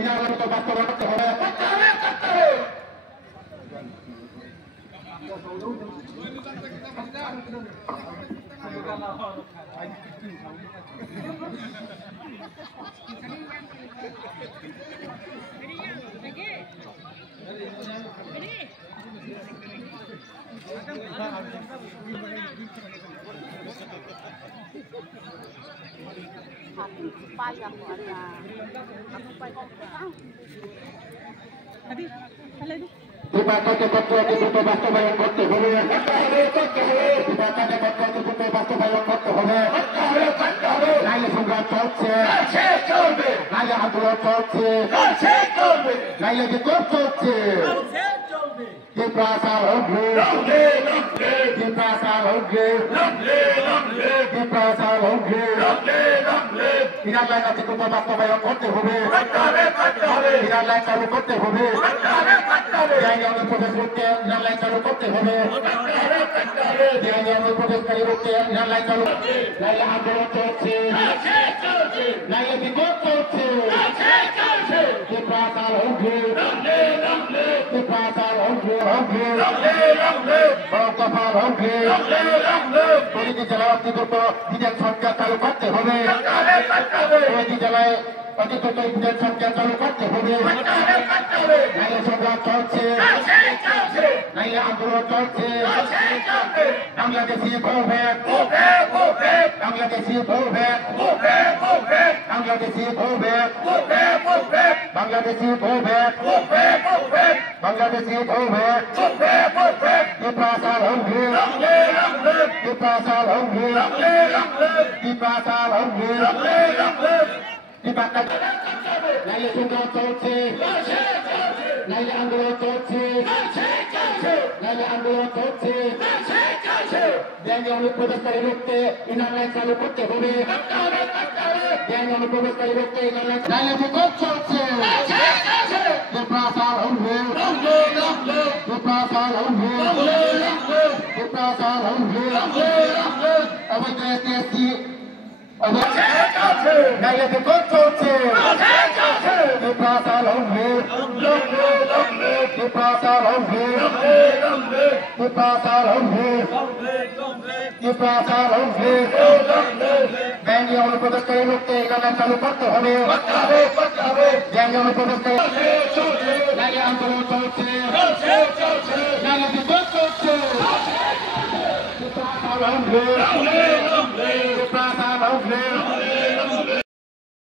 ইনাগত বাস্তবায়ন করতে হবে। বিভাগকে পত্রটি দ্রুত বাস্তবায়ন করতে হবে। বিভাগকে পত্রটি দ্রুত বাস্তবায়ন করতে হবে। নাইলে সংগ্রাম চলছে, নাইলে আন্দোলন চলছে, নাইলে বিক্ষোভ চলছে। প্রশাসন হোগলে, প্রশাসন হোগলে, প্রশাসন হোগলে। ইরান লাইন দ্রুত বাস্তবায়ন করতে হবে। ইরান লাইন চালু করতে হবে। প্রবেশ করতে ইরান লাইন চালু করতে হবে। প্রবেশকারী করতে ইরান লাইন চালু। নাইলে আন্দোলন চলছে, নাইলে বিক্ষোভ চলছে। প্রশাসন হোগলে, প্রশাসন হোগলে, প্রতিটি জেলায় অতিরিক্ত বিদ্যুৎ সংখ্যা চালু করতে হবে। প্রতিটি জেলায় অতিরিক্ত বিদ্যুৎ সংখ্যা চালু করতে হবে। নাইলে সংগ্রাম চলছে, নাইলে আন্দোলন চলছে। বাংলাদেশি ভূভেদ, বাংলাদেশি ভূভেদ, বাংলাদেশি ভূভেদ, বাংলাদেশি ভূভেদ, বাংলাদেশি ভূভেদ। প্রশাসন হোগলে, প্রশাসন হোগলে, প্রশাসন হোগলে। নাইলে সংগ্রাম চলছে, নাইলে আন্দোলন চলছে, নাইলে আন্দোলন চলছে। ব্যাঙ্গে অনুপ্রবেশকারী রুখতে ইনার লাইন চালু করতে হবে। ব্যাঙ্গে অনুপ্রবেশকারী রুখতে ইনার লাইন, নাইলে বিক্ষোভ চলছে। প্রশাসন হোগলে, প্রশাসন হোগলে, প্রশাসন হোগলে। অবৈধ এসটি নাইলে বিক্ষোভ চলছে। প্রশাসন হোগলে, প্রশাসন হোগলে, প্রশাসন হোগলে, প্রশাসন হোগলে। ব্যাঙ্গে অনুপ্রবেশকারী রুখতে ইরান লাইন চালু করতে হবে। ব্যাঙ্গে অনুপ্রবেশকারী, নাইলে আন্দোলন চলছে, নাইলে বিক্ষোভ চলছে। প্রশাসন হোগলে, প্রশাসন হোগলে।